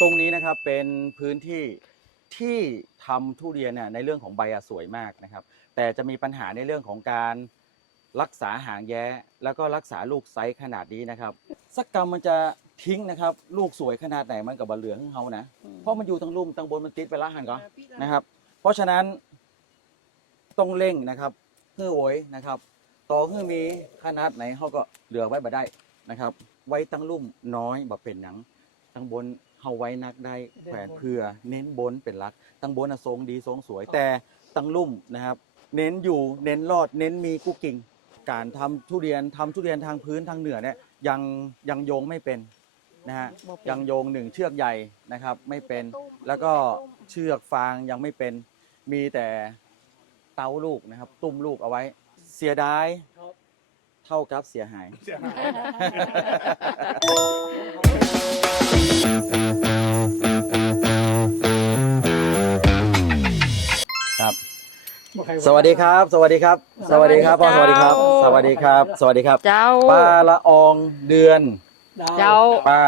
ตรงนี้นะครับเป็นพื้นที่ที่ทำทุเรียนเนี่ยในเรื่องของใบสวยมากนะครับ แต่จะมีปัญหาในเรื่องของการรักษาหางแย้ แล้วก็รักษาลูกไซส์ขนาดนี้นะครับ สักกรรมมันจะทิ้งนะครับ ลูกสวยขนาดไหนมันกับบะเหลืองของเขานะ เพราะมันอยู่ทั้งลุ่มทั้งบนมันติดไปละหันก็นะครับ เพราะฉะนั้นต้องเร่งนะครับเพื่อโวยนะครับ ต่อเพื่อมีขนาดไหนเขาก็เหลือไว้บ่ได้นะครับ ไว้ตั้งลุ่มน้อยบ่เป็นหยังตั้งบน เฮาไว้นักได้แขวนเพื่อเน้นบนเป็นหลัก ตั้งบนอะทรงดีทรงสวย แต่ตั้งลุ่มนะครับ เน้นอยู่เน้นรอดเน้นมีกุ๊กกิ่ง การทำทุเรียนทำทุเรียนทางพื้นทางเหนือเนี่ยยังยังโยงไม่เป็นนะฮะยังโยงหนึ่งเชือกใหญ่นะครับไม่เป็น แล้วก็เชือกฟางยังไม่เป็น มีแต่เต้าลูกนะครับ ตุ้มลูกเอาไว้ เสียดายเท่ากับเสียหายครับ สวัสดีครับ สวัสดีครับ สวัสดีครับพ่อสวัสดีครับ สวัสดีครับ สวัสดีครับ เจ้าป้าละอองเดือน เจ้าป้า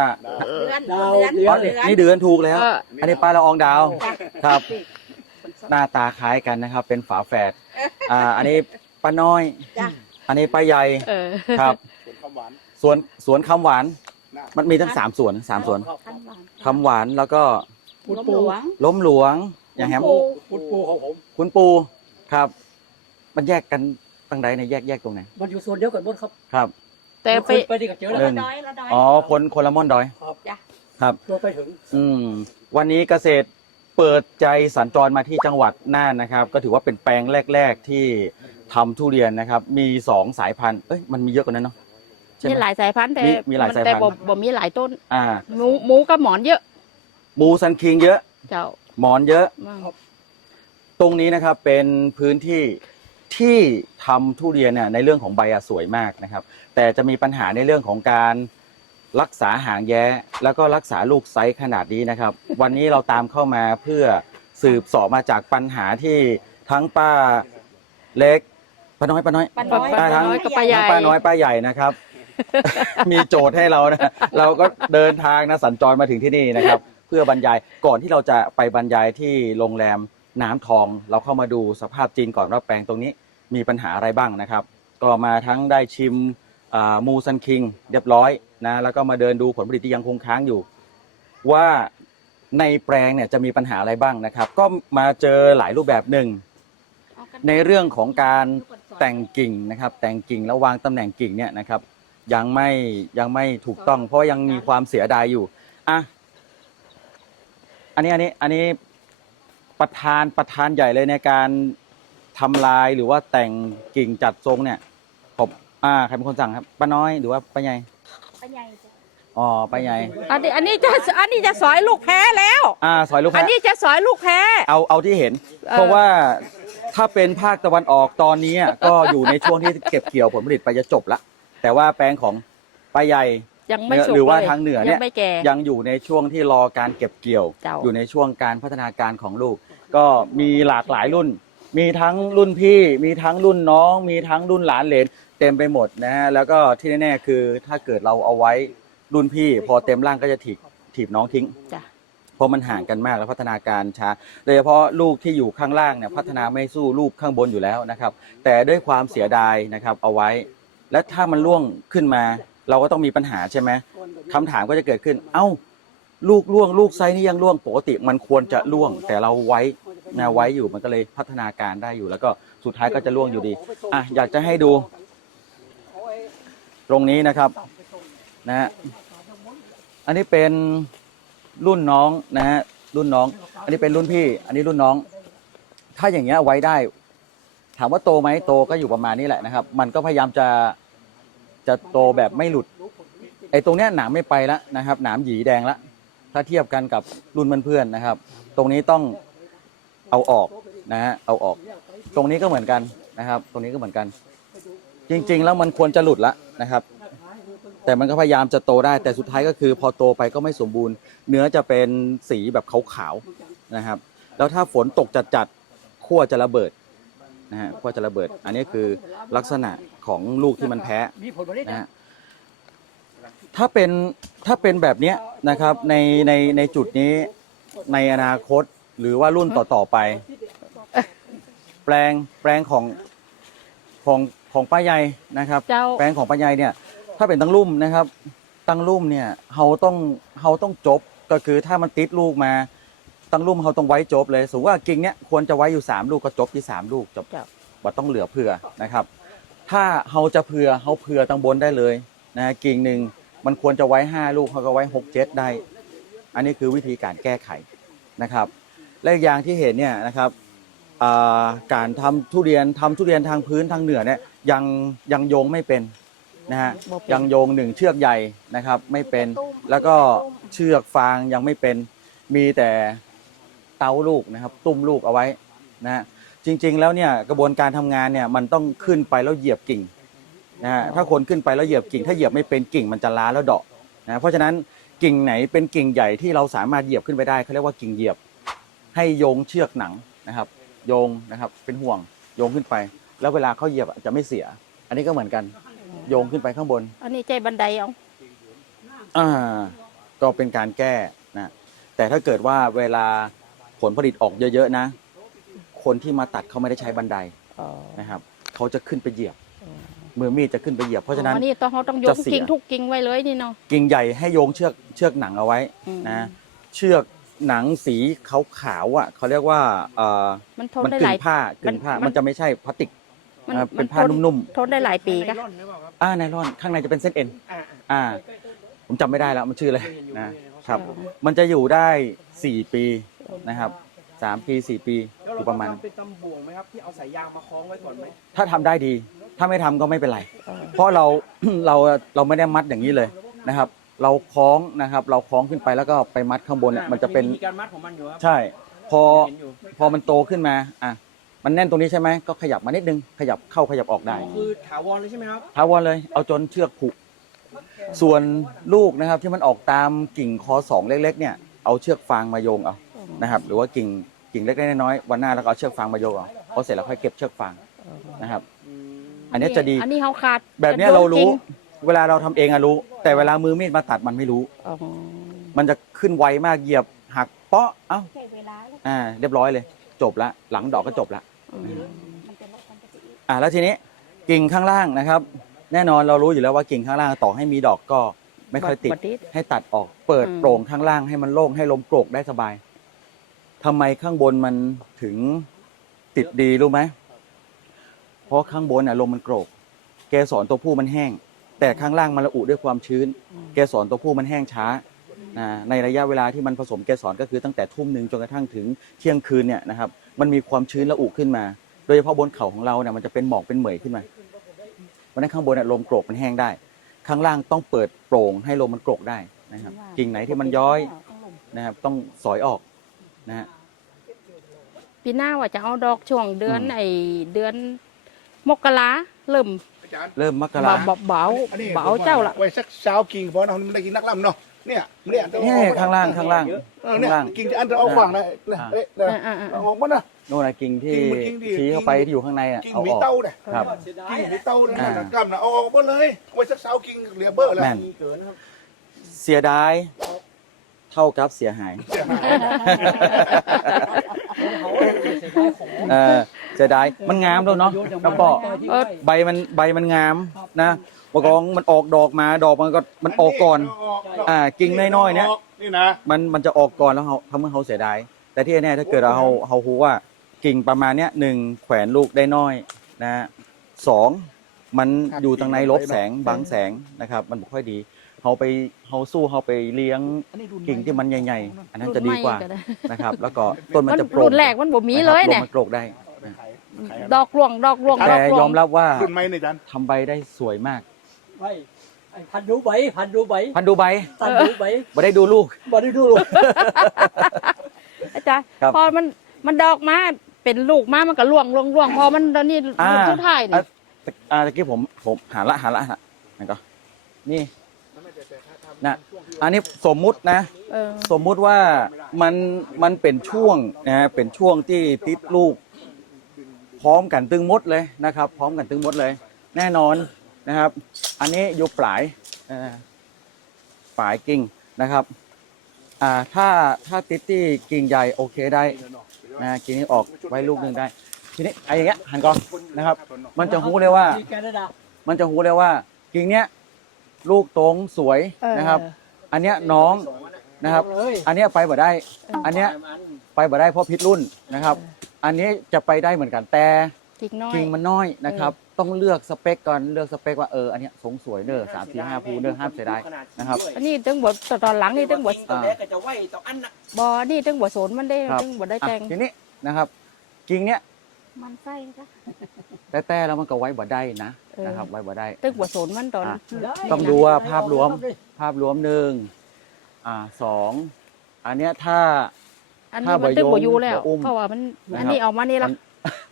เดือนดาวเดือนเดือ๋ออนนี่นี่เดือนถูกแล้วเอออันนี้ป้าละอองดาว ครับ หน้าตาคล้ายกันนะครับ เป็นฝาแฝด อ่า อันนี้ป้าน้อยจ้ะอันนี้ป้าใหญ่เออครับคำหวานสวนสวนคำหวานนะมันมีทั้งสามสวนสามสวนขั้นหวานคำหวานแล้วก็พุทธล้มปูหลวงล้มหลวงอย่างแฮมปูพุทธปูของผมคุณปู ครับ มันแยกกันตั้งใดในยแยกแยกตรงไหนมันอยู่ส่วนเดียวกันหมดครับครับ แต่ไป ไปที่กับเจอเอแล้วอละดอยละดอยอ๋อคนคนละม่อนดอย ครับจ้ะครับ ตัวไปถึงอืม วันนี้เกษตรเปิดใจสัญจรมาที่จังหวัดน่านนะครับ ก็ถือว่าเป็นแปลงแรก ๆ ที่ทำทุเรียนนะครับ มีสองสายพันธุ์ เอ้ย มันมีเยอะกว่านั้นเนาะใช่มีไหมหลายสายพันธุ์แต่มีมีหลายสายพันธุ์ แต่บ่บ่มีหลายต้น อ่า หมูหมูกับหมอนเยอะมูซันคิงเยอะ เจ้าหมอนเยอะ มั่ง ตรงนี้นะครับเป็นพื้นที่ที่ทำทุเรียนเนี่ยในเรื่องของใบอะสวยมากนะครับ แต่จะมีปัญหาในเรื่องของการรักษาหางแย้ แล้วก็รักษาลูกไซส์ขนาดนี้นะครับ วันนี้เราตามเข้ามาเพื่อสืบเสอบมาจากปัญหาที่ทั้งป้าเล็กป้าน้อยป้าน้อย ป้าน้อยป้าทั้งน้อยกับป้าใหญ่ ทั้งป้าน้อยป้าใหญ่นะครับ มีโจทย์ให้เรานะ เราก็เดินทางนะสัญจรมาถึงที่นี่นะครับ เพื่อบรรยายก่อนที่เราจะไปบรรยายที่โรงแรม น้ำทอง เราเข้ามาดูสภาพจริงก่อนว่าแปลงตรงนี้มีปัญหาอะไรบ้างนะครับ ก็มาทั้งได้ชิมมูซันคิงเรียบร้อยนะแล้วก็มาเดินดูผลผลิตที่ยังคงค้างอยู่ ว่าในแปลงเนี่ยจะมีปัญหาอะไรบ้างนะครับ ก็มาเจอหลายรูปแบบหนึ่งในเรื่องของการแต่งกิ่งนะครับแต่งกิ่งแล้ววางตำแหน่งกิ่งเนี่ยนะครับยังไม่ยังไม่ถูกต้อง เพราะว่ายังมีความเสียดายอยู่อะอันนี้อันนี้อันนี้ ประธานประธานใหญ่เลยในการทำลายหรือว่าแต่งกิ่งจัดทรงเนี่ยผมอ่าใครเป็นคนสั่งครับป้าน้อยหรือว่าป้าใหญ่ป้าใหญ่จ้ะอ๋อป้าใหญ่อันนี้อันนี้จะอันนี้จะสอยลูกแพ้แล้ว อ่าซอยลูกอันแพะนี้จะสอยลูกแพ้เอาเอาที่เห็นเออเพราะว่าถ้าเป็นภาคตะวันออกตอนนี้อะก็อยู่ในช่วงที่เก็บเกี่ยวผลผลิตไปจะจบละแต่ว่าแปลงของป้าใหญ่ยังไม่สุกหรือว่าเลยทางเหนือเนี่ยยังไม่แก่ยังอยู่ในช่วงที่รอการเก็บเกี่ยวเจ้าอยู่ในช่วงการพัฒนาการของลูก ก็มีหลากหลายรุ่น มีทั้งรุ่นพี่ มีทั้งรุ่นน้อง มีทั้งรุ่นหลานเหลนเต็มไปหมดนะฮะแล้วก็ที่แน่ๆคือถ้าเกิดเราเอาไว้รุ่นพี่ พอเต็มร่างก็จะถีบถีบน้องทิ้ง จ้ะ เพราะมันห่างกันมากแล้วพัฒนาการช้า โดยเฉพาะลูกที่อยู่ข้างล่างเนี่ยพัฒนาไม่สู้ลูกข้างบนอยู่แล้วนะครับ แต่ด้วยความเสียดายนะครับเอาไว้ และถ้ามันล่วงขึ้นมา เราก็ต้องมีปัญหาใช่ไหมคำถามก็จะเกิดขึ้น เอ้า ลูกล่วง ลูกไซส์นี่ยังล่วงปกติมันควรจะล่วง แต่เราไว้ นะไว้อยู่มันก็เลยพัฒนาการได้อยู่ แล้วก็สุดท้ายก็จะล่วงอยู่ดีอะอยากจะให้ดู ตรงนี้นะครับนะฮะอันนี้เป็นรุ่นน้องนะฮะรุ่นน้อง อันนี้เป็นรุ่นพี่ อันนี้รุ่นน้อง ถ้าอย่างเงี้ยไว้ได้ ถามว่าโตไหมโตก็อยู่ประมาณนี้แหละนะครับ มันก็พยายามจะจะโตแบบไม่หลุดไอ้ตรงเนี้ยหนามไม่ไปแล้วนะครับ หนามหยีแดงละถ้าเทียบกันกับรุ่นเพื่อนๆนะครับ ตรงนี้ต้อง เอาออกนะฮะเอาออก ตรงนี้ก็เหมือนกันนะครับ ตรงนี้ก็เหมือนกัน จริง ๆ แล้วมันควรจะหลุดละนะครับ แต่มันก็พยายามจะโตได้แต่สุดท้ายก็คือ พอโตไปก็ไม่สมบูรณ์ เนื้อจะเป็นสีแบบขาวๆนะครับ แล้วถ้าฝนตกจัดๆขั้วจะระเบิดนะฮะขั้วจะระเบิด อันนี้คือลักษณะของลูกที่มันแพ้นะฮะถ้าเป็นถ้าเป็นแบบเนี้ยนะครับในในในจุดนี้ในอนาคต หรือว่ารุ่นต่อๆไป แปลงแปลงของของของป้าใหญ่นะครับ เจ้า แปลงของป้าใหญ่เนี่ย ถ้าเป็นตั้งรุ่มนะครับ ตั้งรุ่มเนี่ยเขาต้องเขาต้องจบก็คือถ้ามันติดลูกมา ตั้งรุ่มเขาต้องไว้จบเลยสมมติว่ากิ่งเนี้ยควรจะไว้อยู่สามลูกก็จบที่สามลูกจบครับว่าต้องเหลือเผื่อนะครับ ถ้าเขาจะเผื่อเขาเผื่อตั้งบนได้เลยนะกิ่งหนึ่งมันควรจะไว้ห้าลูกเขาก็ไว้หกเจ็ดได้ อันนี้คือวิธีการแก้ไขนะครับ และอีกอย่างที่เห็นเนี่ยนะครับอ่าการทำทุเรียนทำทุเรียนทางพื้นทางเหนือเนี่ยยังยังโยงไม่เป็นนะฮะบ่เป็น ยังโยงหนึ่งเชือกใหญ่นะครับไม่เป็น แล้วก็เชือกฟางยังไม่เป็น มีแต่เตาลูกนะครับตุ้มลูกเอาไว้นะฮะจริงๆแล้วเนี่ยกระบวนการทำงานเนี่ยมันต้องขึ้นไปแล้วเหยียบกิ่งนะฮะถ้าคนขึ้นไปแล้วเหยียบกิ่ง ถ้าเหยียบไม่เป็นกิ่งมันจะล้าแล้วเดาะนะเพราะฉะนั้นกิ่งไหนเป็นกิ่งใหญ่ที่เราสามารถเหยียบขึ้นไปได้เขาเรียกว่ากิ่งเหยียบ ให้โยงเชือกหนังนะครับ โยงนะครับเป็นห่วงโยงขึ้นไป แล้วเวลาเขาเหยียบอะจะไม่เสีย อันนี้ก็เหมือนกันโยงขึ้นไปข้างบน อันนี้ใจบันไดเอาอ่าก็เป็นการแก้นะแต่ถ้าเกิดว่าเวลาผลผลิตออกเยอะๆนะ คนที่มาตัดเขาไม่ได้ใช้บันไดอ๋อนะครับเขาจะขึ้นไปเหยียบ มือมีดจะขึ้นไปเหยียบเพราะฉะนั้นอันนี้ต้องเขาต้องยจะกเสีย กิ่งทุกกิ่งไว้เลยนี่เนาะ กิ่งใหญ่ให้โยงเชือกเชือกหนังเอาไว้อืม นะเชือก หนังสีขาวๆอะเขาเรียกว่าเอ่อมันทนมันได้กึ่หลาย งผ้ากึ่งผ้า มัน มันจะไม่ใช่พลาสติก มันนะครับเป็นผ้าทนุ่มทนได้หลายปีกะๆอ่าไนลอนข้างในจะเป็นเส้นเอ็น อ่าผมจำไม่ได้แล้วมันชื่ออะไรนะครับ มันจะอยู่ได้สี่ปีนะครับสามปีสี่ปีแล้วอเรายู่ปประระมามาณณเป็นตำบ่วงไหมครับที่เอาสายยางมาคล้องไว้ก่อนไหมถ้าทำได้ดี ถ้าไม่ทำก็ไม่เป็นไรเออเพราะเรา เราเราไม่ได้มัดอย่างนี้เลยนะครับ เราคล้องนะครับ เราคล้องขึ้นไปแล้วก็ไปมัดข้างบนเนี่ยมันจะเป็นวิธีการมัดของมันอยู่ครับใช่ พอเห็นอยู่พอมันโตขึ้นมาอะมันแน่นตรงนี้ใช่ไหมก็ขยับมานิดนึงขยับเข้าขยับออกได้คือถาวรเลยใช่ไหมครับท้าวอนเลยเอาจนเชือกผูกส่วนลูกนะครับที่มันออกตามกิ่งคอสองเล็ก ๆ เนี่ยเอาเชือกฟางมาโยงเอานะครับหรือว่ากิ่งกิ่งเล็กๆน้อยๆวันหน้าแล้วก็เอาเชือกฟางมาโยงเอาพอเสร็จแล้วค่อยเก็บเชือกฟางนะครับ อันนี้จะดี อันนี้เขาขาดแบบเนี้ยจะโยเรางรู้ง เวลาเราทำเองอะรู้ แต่เวลามือมีดมาตัดมันไม่รู้ อ๋อมันจะขึ้นไวมากเหยียบหักเปาะเอ้าใช้เวลาแล้วอ่าเรียบร้อยเลย จบละหลังดอกก็จบละ อืมมันจะลดความกระจิตอ่าแล้วทีนี้กิ่งข้างล่างนะครับ แน่นอนเรารู้อยู่แล้วว่ากิ่งข้างล่างต่อให้มีดอกก็ไม่ค่อยติดบัดให้ตัดออกเปิดอืม โปร่งข้างล่างให้มันโล่งให้ลมโกรกได้สบายทำไมข้างบนมันถึงติดดีรู้ไหมเพราะข้างบนน่ะลมมันโกรก เกสรตัวผู้มันแห้ง แต่ข้างล่างมันระอุด้วยความชื้น เกสรตัวผู้มันแห้งช้าอ่าในระยะเวลาที่มันผสมเกสรก็คือตั้งแต่ทุ่มหนึ่งจนกระทั่งถึงเที่ยงคืนเนี่ยนะครับมันมีความชื้นระอุขึ้นมา โดยเฉพาะบนเขาของเราเนี่ยมันจะเป็นหมอกเป็นเหมยขึ้นมาเพราะฉะนั้นข้างบนเนี่ยลมโกรกมันแห้งได้ ข้างล่างต้องเปิดโปร่งให้ลมมันโกรกได้นะครับกิ่งไหนที่มันย้อยนะครับต้องสอยออกนะฮะปีหน้าว่าจะเอาดอกช่วงเดือนอืมไอเดือนมกราเริ่มอาจารย์ เริ่มมกเบาราเบาเบาอันนี้เบาเจ้าละไว้สักเช้ากิ่งเพราะเราไม่ได้กินนักล่ำเนาะเนี่ยเนี่ยเนี่ยข้างล่างข้างล่างเออเนี่ยข้างล่างกิ่งที่อันเราเอาฝั่งนะเนี่ยอ่าเอ๊ะเนี่ยอ่าอ่าเอาอ่าออกมานะโน่นนะกิ่งที่กิ่งมันกิ่งดีชี้เข้าไปที่อยู่ข้างในอะกิ่งเอามีออกเต้าเนี่ยครับกิ่งมีเต้าเนี่ยอ่านะกล้ำนะเอาออกมาเลยไว้สักเช้ากิ่งเหลือเบอร์แล้วแม่นเกินนะครับเสียดายเท่ากับเสียหายเสียหายเออเสียดายมันงามแล้วเนาะแล้วก็เออใบมันใบมันงามนะบางกองมันออกดอกมาดอกมันก็มันออกก่อน อ่ากิ่งน้อยๆเนี่ยนี่นะมันมันจะออกก่อนแล้วเขาทำให้เขาเสียดายแต่ที่แน่ๆถ้าเกิดเราเขาฮู้ว่ากิ่งประมาณเนี้ยหนึ่งแขวนลูกได้น้อยนะสองมันอยู่ตรงในลบแสงบังแสงนะครับ มันไม่ค่อยดีเขาไปเขาสู้เขาไปเลี้ยงกิ่งที่มันใหญ่ๆ อันนั้นจะดีกว่ารุ่นใหม่ได้นะครับ แล้วก็ต้นมันมันจะโปร่งรุ่นแรกมันบ่มีเลยเนี่ยะครับลมมันโกรกได้ ดอกรวงดอกรวงดแต่อกรวยองมรับว่าขึ้นไหมเนี่ยอาจารย์ทำใบได้สวยมากไปไอ้พันดูใบพันดูใบพันดูใบตันดูใบไม่ได้ดูลูก บ่ได้ดูอาจารย์ครับพอมันมันดอกมาเป็นลูกมามันก็ร่วงร่วงร่วงพอมันตอนนี้อ่า ลูกสุดท้ายนี่อะอ่าตะกี้ผมผมหาละหาละหานั่นก็นี่นะอันนี้สมมุตินะ เออสมมุติว่ามันมันเป็นช่วงนะฮะเป็นช่วงที่ติดลูก พร้อมกันตึงมดเลยนะครับ พร้อมกันตึงมดเลย แน่นอนนะครับ อันนี้ยู่ปลายปลายกิ่งนะครับอ่าถ้าถ้าติดที่กิ่งใหญ่โอเคได้นะกิ่งนี้ออกไว้ลูกหนึ่งได้ ทีนี้ไอ้อย่างเงี้ยหันก่อนนะครับ มันจะหูเลยว่า มันจะหูเลยว่า กิ่งเนี้ยลูกตรงสวยนะครับ อันเนี้ยน้องนะครับ อันเนี้ยไปบ่ได้ อันเนี้ยไปบ่ได้เพราะพิษรุ่นนะครับ อันนี้จะไปได้เหมือนกันแต่กิ่งน้อยกิ่งมันน้อยนะครับ ต้องเลือกสเปคก่อนเลือกสเปคว่าเอออันเนี้ยสงสวยเด้อสามสี่ห้าภูเด้อห้ามเสียดายนะครับ อันนี้ตึงบทตอนหลังนี่ตึงบทตัวเล็กก็จะไหวต่ออันนะบอนี่ตึงบทสนมันได้ครับตึงบทได้อะแต่งทีนี้นะครับ กิ่งเนี้ยมันไส้นะคะแต่แต่แล้วมันก็ไว้บ่ได้นะเออนะครับ ไว้บ่ได้ตึงบทสนมันตอนอะได้ต้องดูว่าภาพรวมภาพรวมหนึ่งอ่าสองอันเนี้ยถ้า อันถ้านี้มันตึงบ่บ่โยงอยู่แล้ว บ่อุ้ม เพราะว่ามันนะครับ อันนี้ออกมานี่ละ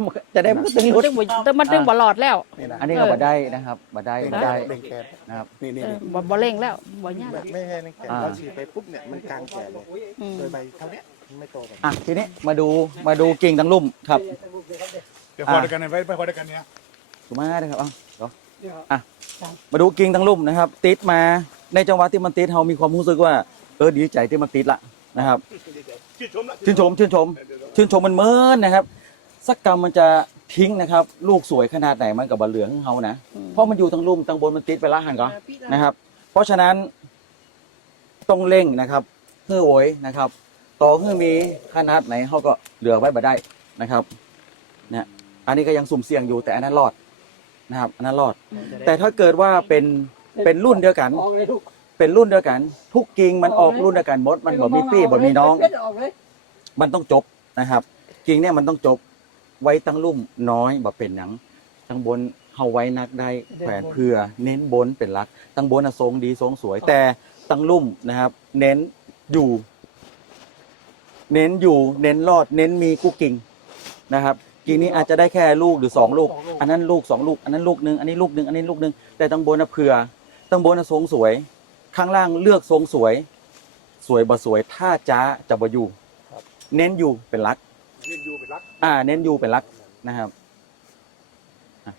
มันจะได้มันก็ตึงรุด ตึงบ่ตึงมันตึงบ่หลอดแล้ว นี่นะอันนี้ก็บ่ได้นะครับบ่ได้บ่ได้เล่งแกนนะครับ นี่นี่เออนี่บ่บ่เร่งแล้วบ่ยากแบบไม่ใช่นั่นแก่อ่า เราฉีดไปปุ๊บเนี่ยมันกลางแก่เลยอืมโดยใบเท่าเนี้ยมันไม่โตแบบอะทีนี้มาดูมาดูกิ่งทั้งลุ่มครับเดี๋ยวพอด้วยกันนะไปไปพอด้วยกันเนี่ยถูกไหมนะครับเอาเดี๋ยวอะมาดูกิ่งทั้งลุ่มนะครับ ติดมาในจังหวะที่มันติดเรามีความรู้สึกว่าเออดีใจที่มันติดละนะครับ ชื่นชมละชื่นชมชื่นชม ชื่นชมมันเมินนะครับ สักกรรมมันจะทิ้งนะครับ ลูกสวยขนาดไหนมันกับบะเหลืองของเขานะเพราะมันอยู่ทั้งลุ่มทั้งบนมันติดไปละหันก็นะครับ เพราะฉะนั้นต้องเร่งนะครับเพื่อโอยนะครับ ต่อเพื่อมีขนาดไหนเขาก็เหลือไว้บ่ได้นะครับเนี่ยอันนี้ก็ยังสุ่มเสี่ยงอยู่แต่อันนั้นรอดนะครับ อันนั้นรอด แต่ถ้าเกิดว่าเป็นเป็นรุ่นเดียวกันออก เลยลูกเป็นรุ่นเดียวกัน ทุกกิ่งมันออกรุ่นเดียวกันหมดมันบ่มีปี้บ่มีน้องเพชรออกเลยมันต้องจบนะครับ กิ่งเนี่ยมันต้องจบไว้ตั้งลุ่มน้อยบ่เป็นหยังตั้งบนเฮาไว้นักได้แขวนเพื่อ เน้นบนเป็นหลัก ตั้งบนอะทรงดีทรงสวย แต่ตั้งลุ่มนะครับ เน้นอยู่ เน้นอยู่ เน้นรอด เน้นมีกู้กิ่งนะครับกิ่งนี้อาจจะได้แค่ลูกหรือสองลูก อันนั้นลูกสองลูก อันนั้นลูกหนึ่งอันนี้ลูกหนึ่งอันนี้ลูกหนึ่งแต่ตั้งบนอะเผื่อตั้งบนอะทรงสวย ข้างล่างเลือกทรงสวย สวยบ่สวยถ้าจ้าจะบ่อยู่เน้นอยู่เป็นหลักนี่อยู่เป็นรักอ่า เน้นอยู่เป็นหลักนะครับอะ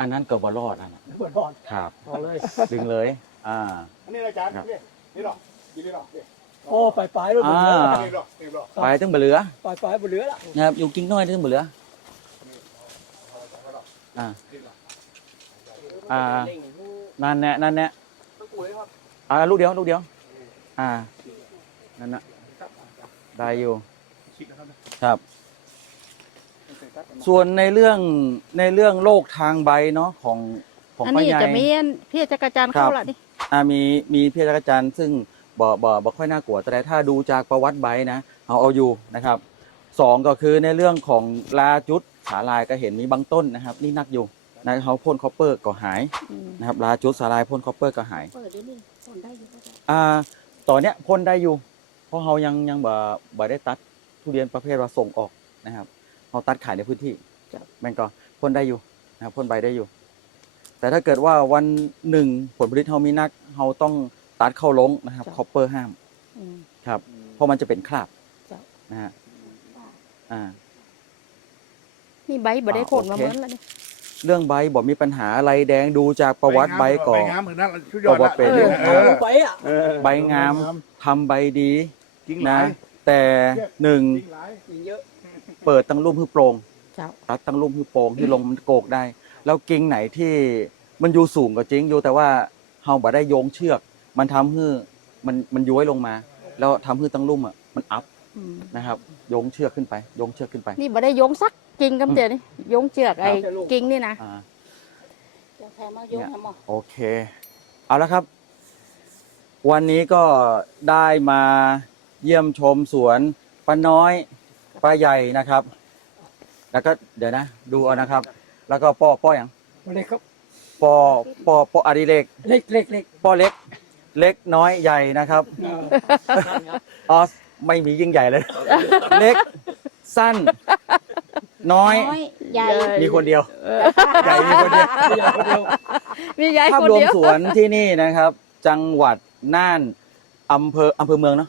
อันนั้นก็บ่รอดอันนั้นเปิดบอลครับออกเลย ดึงเลย อ่า อันนี้อาจารย์นี่นี่หรอนี่นี่หรอนี่โอ้ปลายปลายๆแล้วอ่า นี่หรอนี่หรอไปถึงบ่เหลือ ปลายปลายๆบนเหลือละนะครับอยู่กิ่งน้อยถึงบ่เหลืออ่า อ่า นั่นแน่นั่นแน่อ่าลูกเดียวลูกเดียว อ่า นั่นนะได้อยู่ ครับ ส่วนในเรื่องในเรื่องโรคทางใบเนาะของของอันป้านี้ใหญ่ จะมีอันพี่จักรจันทร์ครัเข้าบละนี่ อ่ามีมีเพียรจักรจันทร์ซึ่งบ่บ่บ่ค่อยน่ากลัวแต่ถ้าดูจากประวัติใบนะเอาเอาอยู่นะครับสองก็คือในเรื่องของลาจุดสาลายก็เห็นมีบางต้นนะครับ นี่นักอยู่นะเขาพ่นคอปเปอร์ก็หายอืมนะครับลาจุดสาลายพ่นคอปเปอร์ก็หาย เปิดด้ว ยนี่ผลได้อยู่ก็ได้อ่าตอนเนี้ยพ่นได้อยู่ เพราะเรายังยังบ่บ่ได้ตัดทุเรียนประเภทว่าส่งออกนะครับเราตัดขายในพื้นที่แม่งก็พ่นได้อยู่นะครับพ่นใบได้อยู่ แต่ถ้าเกิดว่าวันหนึ่งผลผลิตเรามีนักเราต้องตัดเข้าลงนะครับคอปเปอร์ห้ามอืม ครับ เพราะมันจะเป็นคราบจ้ะ นะฮะอ่า นี่ใบบ่ได้อ่าโคนมาโอเค เหมือนละนี่ เรื่องใบบอกมีปัญหาอะไรแดงดูจากประวัติใบก่อน ใบงามเหมือนนั้นชุดยอดก็ว่าเป็นเออเอทำลองไปอะใบงามทำใบดีจริงหลานะยแต่หนึ่งจริงหลายมีเยอะ เปิดตั้งรูปฮือโปร่งเจ้าตัดตั้งรูปฮือโปร่งที่ลงมันโกกได้ แล้วกิ่งไหนที่มันอยู่สูงก็จริงอยู่แต่ว่าเฮาบ่ได้โยงเชือก มันทำให้มันมันย้อยลงมา แล้วทำให้ตั้งรูปอะมันอัพอืม นะครับโยงเชือกขึ้นไปโยงเชือกขึ้นไป นี่บ่ได้โยงสักกิ่งกำเดียวนี่โยงเชือกไอ้ครับกิ่งนี่นะอ่าเดี๋ยวแพรมาโยงนะหมอโอเคเอาละครับ วันนี้ก็ได้มาเยี่ยมชมสวนป้าน้อยป้าใหญ่นะครับ แล้วก็เดี๋ยวนะ ดูเอานะครับ แล้วก็ป้อป้ออย่างเล็กครับป้อป้อป้ออดิเรกเล็กเล็กเล็กป้อเล็ก เล็กน้อยใหญ่นะครับอ่านั่นครับอ๋อ ไม่มียิ่งใหญ่เลย เล็ก สั้น น้อย น้อยใหญ่มีคนเดียว ใหญ่มีคนเดียวไม่อยากคนเดียวมียายภาพคนรวมเดียวสวนที่นี่นะครับ จังหวัดน่านอำเภออำเภอเมืองเนาะ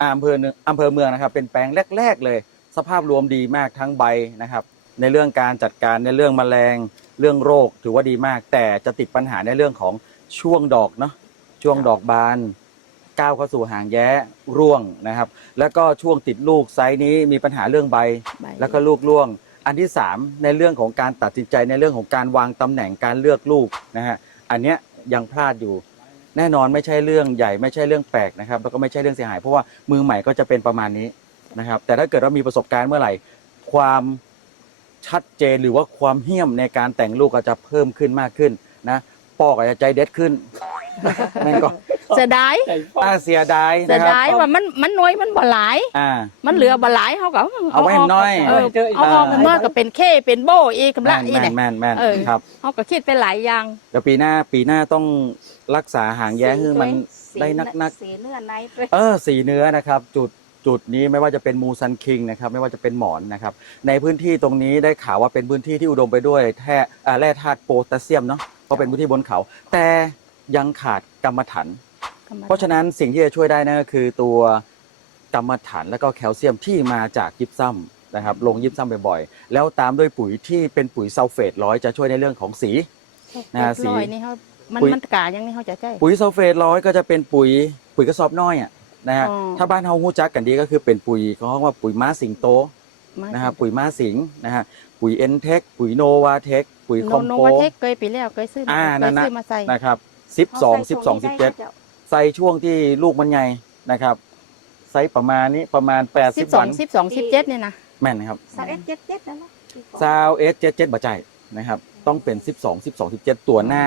อ่าอำเภอเมืองอำเภอเมืองนะครับ เป็นแปลงแรก ๆ เลย สภาพรวมดีมากทั้งใบนะครับ ในเรื่องการจัดการในเรื่องแมลง เรื่องโรคถือว่าดีมาก แต่จะติดปัญหาในเรื่องของช่วงดอกเนาะช่วงดอกบาน ก้าวเข้าสู่หางแย้ร่วงนะครับ แล้วก็ช่วงติดลูกไซส์นี้มีปัญหาเรื่องใบ ใบ แล้วก็ลูกร่วง อันที่ 3 ในเรื่องของการตัดสินใจในเรื่องของการวางตำแหน่งการเลือกลูกนะฮะอันเนี้ยยังพลาดอยู่ แน่นอนไม่ใช่เรื่องใหญ่ไม่ใช่เรื่องแปลกนะครับแล้วก็ไม่ใช่เรื่องเสียหาย เพราะว่ามือใหม่ก็จะเป็นประมาณนี้นะครับ แต่ถ้าเกิดว่ามีประสบการณ์เมื่อไหร่ ความชัดเจนหรือว่าความเหี้ยมในการแต่งลูกก็จะเพิ่มขึ้นมากขึ้นนะปอกอาจจะใจเด็ดขึ้น นั่นก็เสียดายใจฟ้าอ่าเสียดายเสีนะยครับดายว่ามันมันน้อยมันบ่หลาย อ่า มันเหลือบ่หลายเขาก็เอาไว้ให้น้อย เออเอาออกเมื่อก็เป็นเคเป็นโบอีกกำแมละนอีแมเนี่ยนแมนแมนเออ ครับเขาก็คิดไปหลายอย่าง เดี๋ยวปีหน้าปีหน้าต้องรักษาหางแย้ให้มันได้นักๆสีเนื้อในด้วย เออสีเนื้อนะครับจุดจุดนี้ไม่ว่าจะเป็นมูซันคิงนะครับไม่ว่าจะเป็นหมอนนะครับในพื้นที่ตรงนี้ได้ข่าวว่าเป็นพื้นที่ที่อุดมไปด้วยแท่อ่าแร่ธาตุโพแทสเซียมเนาะเพราะเป็นพื้นที่บนเขา แต่ ยังขาดกรรมฐานเพราะฉะนั้นสิ่งที่จะช่วยได้นั่นก็คือตัวกรรมฐานและก็แคลเซียมที่มาจากยิปซัมนะครับลงยิปซัมบ่อยๆ แล้วตามด้วยปุ๋ยที่เป็นปุ๋ยซัลเฟตร้อยจะช่วยในเรื่องของสี นะสีร้อยนี่เขามันปุ๋ยมันกายังนี่เขาจะใช่ ปุ๋ยซัลเฟตร้อยก็จะเป็นปุ๋ยปุ๋ยกระสอบน้อยอะนะฮะอ๋อ ถ้าบ้านเฮาฮู้จักกันดีก็คือเป็นปุ๋ยเขาเรียกว่าปุ๋ยม้าสิงโตมานะครับปุ๋ยม้าสิงนะฮะปุ๋ยเอ็นเทคปุ๋ยโนวาเทคปุ๋ยโนคอมโนโป วาเทคเคยปีแล้วเคยซื้อมาอ่าเคนั่ยนน่ะ ซื้อมาใส่นะครับ สิบสองสิบสองสิบเจ็ดใส่ช่วงที่ลูกมันใหญ่นะครับไซส์ประมาณนี้ประมาณแปดสิสิบบสอวังนสิบสองสิบเจ็ดเนี่ยนะ แม่นนะครับสาวเอสเจ็ดเจ็ดนั่นแหละซาวเอสเจ็ดเจ็ดบาใจนะครับ ต้องเป็นสิบสองสิบสองสิบเจ็ดตัวหน้า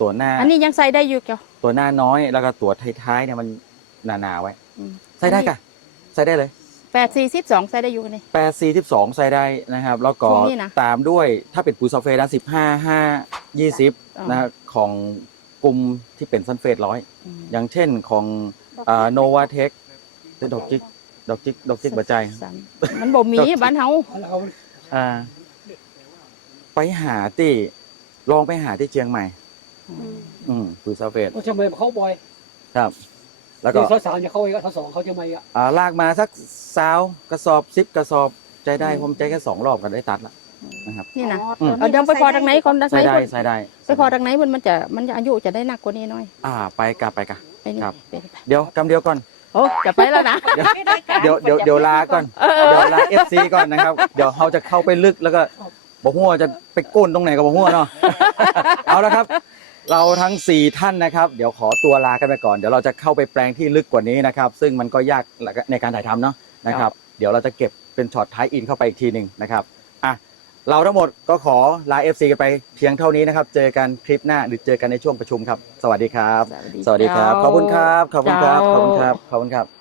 ตัวหน้าอันนี้ยังใส่ได้อยู่เกี่ยว ตัวหน้าน้อยแล้วก็ตัวท้ายๆเนี่ยมันหนาๆไว้อืม ใส่ได้กะใส่ได้เลย แปดสี่สิบสองใส่ได้อยู่กันนี่ แปดสี่สิบสองใส่ได้นะครับ แล้วก็ช่วงนี้นะตามด้วยถ้าเป็นปุ๋ยซัลเฟตนะสิบห้าห้ายี่สิบอ๋อนะของ กลุ่มที่เป็นซัลเฟตร้อยอืมอย่างเช่นของโนวาเทคดอกจิกดอกจิกดอกจิกบาใจสามมันบ่มีบ้านเฮาเราอ่า ไปหาที่ลองไปหาที่เชียงใหม่ อืมปุ๋ยซัลเฟตทำไมเขาบ่อย ครับ แล้วก็เดี๋ยวสาวๆจะเข้าอีกสาวสองเขาจะไม่อะอ่าลากมาสักสาวกระสอบสิบกระสอบใจได้ผมใจแค่สองรอบกันได้ตัดละ นะครับนี่นะอืมเอาเดี๋ยวไปพอทางไหนคนทางไหใส่นได้คนใส่ได้ไปพอทางไหนมันมันจะมันจะอายุจะได้หนักกว่านี้หน่อยอ่าไปกะไปกะ ไปนี่ครับ ไปนี่ไปเดี๋ยวกำเดียวก่อน โอ้จะไปแล้วนะ เดี๋ยวเดี๋ยวเดี๋ยวลาก่อน เดี๋ยวลาเอฟซีก่อนนะครับ เดี๋ยวเขาจะเข้าไปลึกแล้วก็บอกหัวาจะไปก้นตรงไหนกับบอกหัวเนาะ เอาละครับ เราทั้ง 4 ท่านนะครับ เดี๋ยวขอตัวลากันไปก่อน เดี๋ยวเราจะเข้าไปแปลงที่ลึกกว่านี้นะครับ ซึ่งมันก็ยากในการถ่ายทำเนาะนะครับ เดี๋ยวเราจะเก็บเป็นช็อตท้ายอินเข้าไปอีกทีหนึ่งนะครับอะ เราทั้งหมดก็ขอลา FC กันไปเพียงเท่านี้นะครับ เจอกันคลิปหน้าหรือเจอกันในช่วงประชุมครับ สวัสดีครับ สวัสดีครับ ขอบคุณครับ ขอบคุณครับ ขอบคุณครับ ขอบคุณครับ